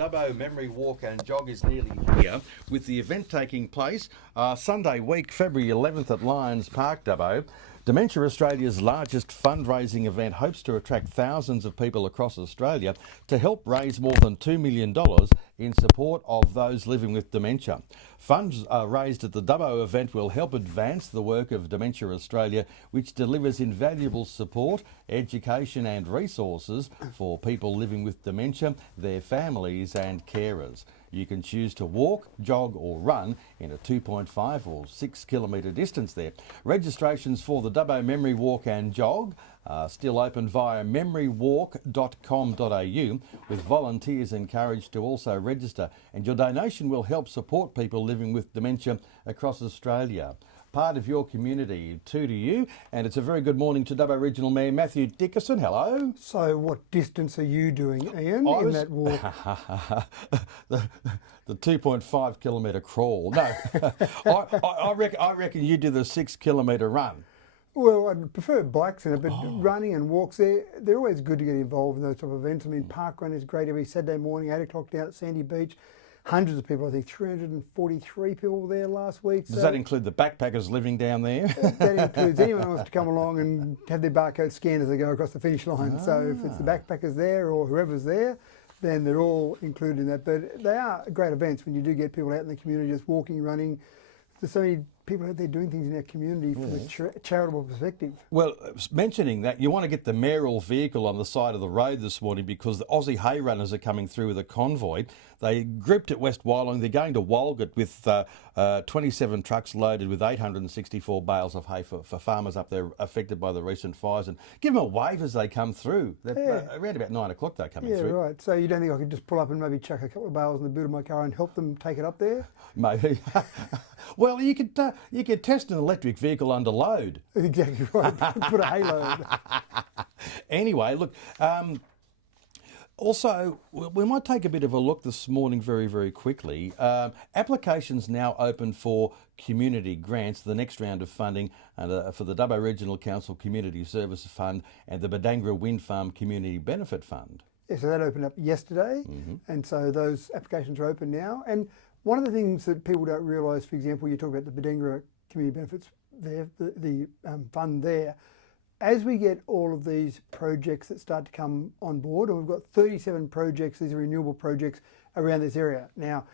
Dubbo Memory Walk and Jog is nearly here, with the event taking place Sunday week, February 11th at Lions Park, Dubbo. Dementia Australia's largest fundraising event hopes to attract thousands of people across Australia to help raise more than $2 million in support of those living with dementia. Funds raised at the Dubbo event will help advance the work of Dementia Australia, which delivers invaluable support, education and resources for people living with dementia, their families and carers. You can choose to walk, jog or run in a 2.5 or 6 kilometre distance there. Registrations for the Dubbo Memory Walk and Jog are still open via memorywalk.com.au, with volunteers encouraged to also register, and your donation will help support people living with dementia across Australia. Part of your community too to you, and it's a very good morning to Dubbo Regional Mayor Matthew Dickerson. Hello. So what distance are you doing, Ian, in that walk? the 2.5 kilometre crawl. No, I reckon you do the 6 kilometre run. Well, I'd prefer bikes in it, but running and walks, they're always good to get involved in those type of events. I mean, park run is great every Saturday morning, 8 o'clock down at Sandy Beach. Hundreds of people, I think 343 people were there last week. Does that include the backpackers living down there? That includes anyone who wants to come along and have their barcode scanned as they go across the finish line. So if it's the backpackers there or whoever's there, then they're all included in that. But they are great events when you do get people out in the community just walking, running. There's so many people out there doing things in our community from a charitable perspective. Well, mentioning that, you want to get the mayoral vehicle on the side of the road this morning because the Aussie hay runners are coming through with a convoy. They gripped at West Wyalong. They're going to Walgett with 27 trucks loaded with 864 bales of hay for farmers up there affected by the recent fires. And give them a wave as they come through. Around about 9 o'clock they're coming through. Yeah, right. So you don't think I could just pull up and maybe chuck a couple of bales in the boot of my car and help them take it up there? Maybe. Well, you could test an electric vehicle under load. Exactly right. Put a hay load. Anyway, look, also, we might take a bit of a look this morning very, very quickly. Applications now open for community grants, the next round of funding for the Dubbo Regional Council Community Services Fund and the Badangra Wind Farm Community Benefit Fund. Yeah, so that opened up yesterday, and so those applications are open now. And one of the things that people don't realise, for example, you talk about the Badangra Community Benefits there, the fund there. As we get all of these projects that start to come on board, and we've got 37 projects, these are renewable projects around this area. Now,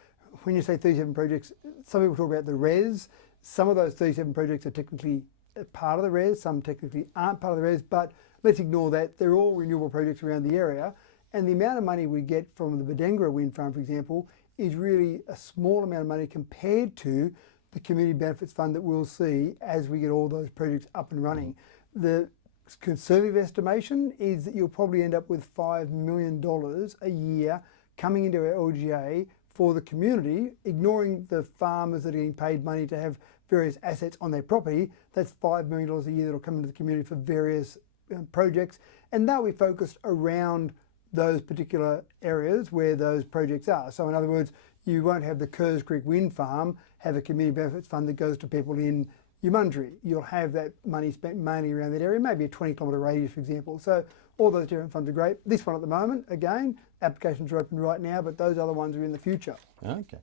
when you say 37 projects, some people talk about the RES. Some of those 37 projects are technically part of the RES, some technically aren't part of the RES, but let's ignore that. They're all renewable projects around the area. And the amount of money we get from the Badangra Wind Farm, for example, is really a small amount of money compared to the Community Benefits Fund that we'll see as we get all those projects up and running. The conservative estimation is that you'll probably end up with $5 million a year coming into our LGA for the community, ignoring the farmers that are getting paid money to have various assets on their property. That's $5 million a year that'll come into the community for various projects, and they'll be focused around those particular areas where those projects are. So in other words, you won't have the Kerrs Creek Wind Farm have a community benefits fund that goes to people in Umundry. You'll have that money spent mainly around that area, maybe a 20-kilometre radius, for example. So all those different funds are great. This one at the moment, again, applications are open right now, but those other ones are in the future. Okay.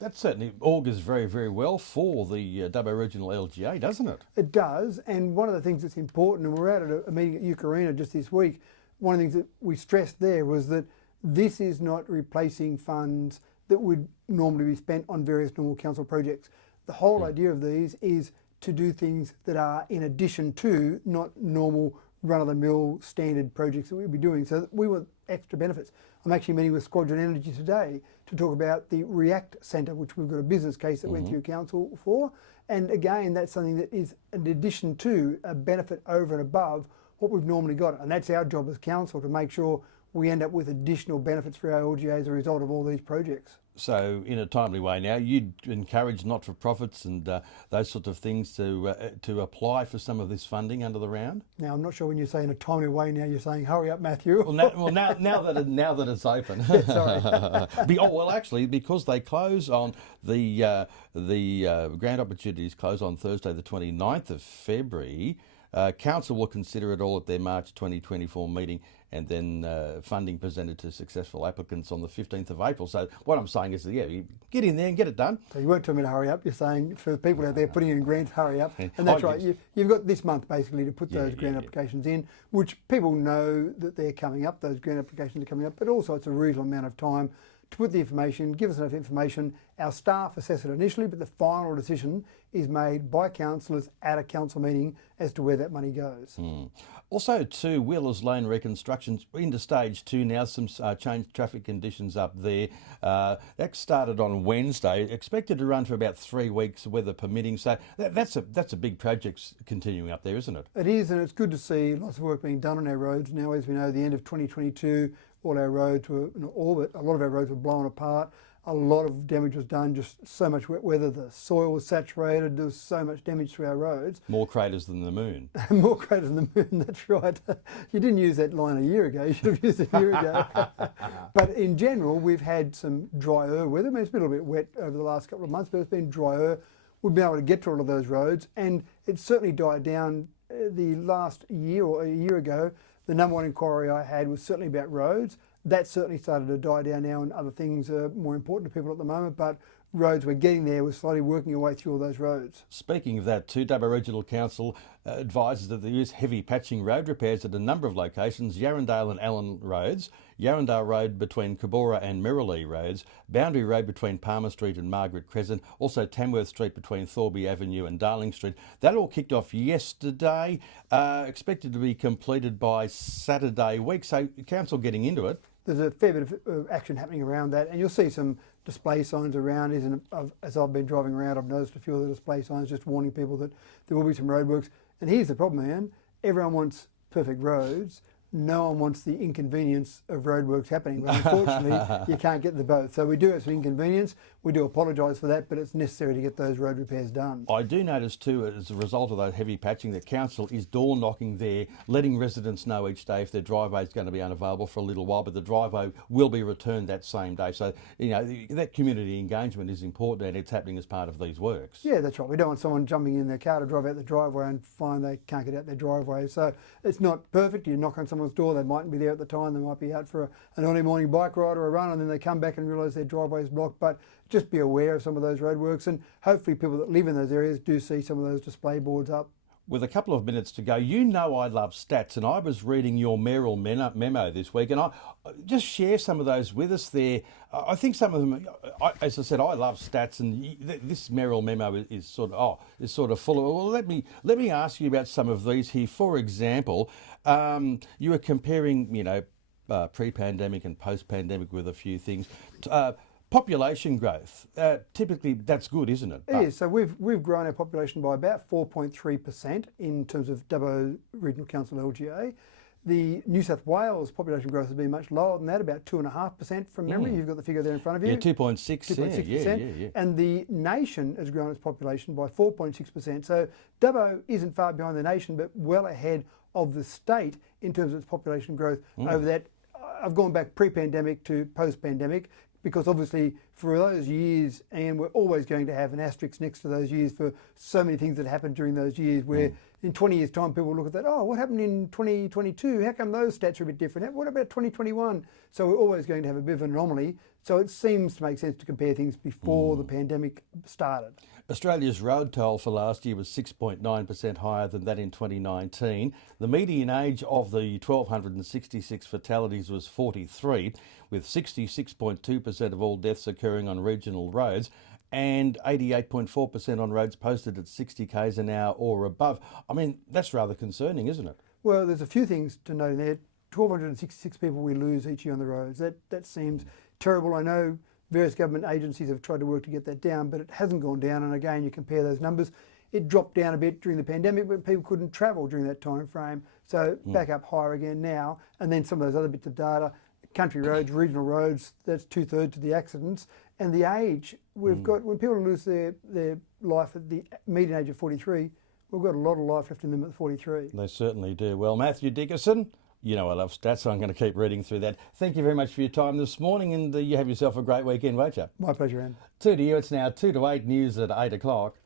That certainly augurs very, very well for the Dubbo Regional LGA, doesn't it? It does, and one of the things that's important, and we're out at a meeting at Eukarina just this week, one of the things that we stressed there was that this is not replacing funds that would normally be spent on various normal council projects. The whole idea of these is to do things that are in addition to, not normal run-of-the-mill standard projects that we'd be doing. So we want extra benefits. I'm actually meeting with Squadron Energy today to talk about the React Centre, which we've got a business case that went through council for. And again, that's something that is an addition to a benefit over and above what we've normally got. And that's our job as council, to make sure we end up with additional benefits for our LGA as a result of all these projects. So in a timely way now, you'd encourage not-for-profits and those sorts of things to apply for some of this funding under the round? Now, I'm not sure when you say in a timely way now, you're saying, hurry up, Matthew. Well, now that it's open. Sorry. Actually, because they close on the grant opportunities close on Thursday the 29th of February, Council will consider it all at their March 2024 meeting and then funding presented to successful applicants on the 15th of April. So what I'm saying is, yeah, you get in there and get it done. So you weren't telling me to hurry up. You're saying for the people out there putting in grants, hurry up. And that's right. Yes. You've got this month basically to put those grant applications in, which people know that they're coming up. Those grant applications are coming up, but also it's a reasonable amount of time to put the information, give us enough information. Our staff assess it initially, but the final decision is made by councillors at a council meeting as to where that money goes. Also, too, Wheelers Lane reconstruction's into stage 2 now. Some changed traffic conditions up there. That started on Wednesday, expected to run for about 3 weeks, weather permitting. So that's a big project continuing up there, isn't it? It is, and it's good to see lots of work being done on our roads now. As we know, the end of 2022, all our roads were in orbit. A lot of our roads were blown apart. A lot of damage was done, just so much wet weather. The soil was saturated. There was so much damage to our roads. More craters than the moon. More craters than the moon, that's right. You didn't use that line a year ago. You should have used it a year ago. But in general, we've had some drier weather. I mean, it's been a little bit wet over the last couple of months, but it's been drier. We've been able to get to all of those roads, and it certainly died down the last year or a year ago. The number one inquiry I had was certainly about roads. That certainly started to die down now, and other things are more important to people at the moment, but roads, we're getting there. We're slowly working our way through all those roads. Speaking of that, too, Dubbo Regional Council advises that there is heavy patching road repairs at a number of locations: Yarrandale and Allen Roads, Yarrandale Road between Cabora and Mirraleigh Roads, Boundary Road between Palmer Street and Margaret Crescent, also Tamworth Street between Thorby Avenue and Darling Street. That all kicked off yesterday, expected to be completed by Saturday week, so council getting into it. There's a fair bit of action happening around that, and you'll see some display signs around. As I've been driving around, I've noticed a few of the display signs just warning people that there will be some roadworks. And here's the problem, man. Everyone wants perfect roads. No one wants the inconvenience of roadworks happening, but unfortunately you can't get the both. So we do have some inconvenience. We do apologise for that, but it's necessary to get those road repairs done. I do notice too, as a result of that heavy patching, that council is door knocking there, letting residents know each day if their driveway is going to be unavailable for a little while, but the driveway will be returned that same day. So, you know, that community engagement is important, and it's happening as part of these works. Yeah, that's right. We don't want someone jumping in their car to drive out the driveway and find they can't get out their driveway. So it's not perfect. You knock on someone's door, they mightn't be there at the time. They might be out for an early morning bike ride or a run, and then they come back and realise their driveway is blocked. But just be aware of some of those roadworks, and hopefully people that live in those areas do see some of those display boards up. With a couple of minutes to go, you know I love stats, and I was reading your mayoral memo this week, and I just share some of those with us there. I think some of them, as I said, I love stats, and this mayoral memo is sort of full of. Well, let me ask you about some of these here. For example, you were comparing, pre-pandemic and post-pandemic with a few things. Population growth, typically that's good, isn't it? It is. So we've grown our population by about 4.3% in terms of Dubbo Regional Council LGA. The New South Wales population growth has been much lower than that, about 2.5% from memory. You've got the figure there in front of you. Yeah, 2.6%. Yeah. And the nation has grown its population by 4.6%. So Dubbo isn't far behind the nation, but well ahead of the state in terms of its population growth over that. I've gone back pre-pandemic to post-pandemic, because obviously for those years, and we're always going to have an asterisk next to those years for so many things that happened during those years, where in 20 years' time people look at that, oh, what happened in 2022? How come those stats are a bit different? What about 2021? So we're always going to have a bit of an anomaly. So it seems to make sense to compare things before the pandemic started. Australia's road toll for last year was 6.9% higher than that in 2019. The median age of the 1,266 fatalities was 43, with 66.2% of all deaths occurring on regional roads and 88.4% on roads posted at 60 k's an hour or above. I mean, that's rather concerning, isn't it? Well, there's a few things to note in there. 1,266 people we lose each year on the roads. That seems terrible. I know various government agencies have tried to work to get that down, but it hasn't gone down. And again, you compare those numbers, it dropped down a bit during the pandemic, but people couldn't travel during that time frame. So back up higher again now. And then some of those other bits of data, country roads, regional roads, that's 2/3 of the accidents. And the age, we've got, when people lose their life at the median age of 43, we've got a lot of life left in them at 43. They certainly do. Well, Matthew Dickerson, you know I love stats, so I'm going to keep reading through that. Thank you very much for your time this morning, and you have yourself a great weekend, won't you? My pleasure, Anne. 2 to you, it's now 2 to 8 news at 8 o'clock.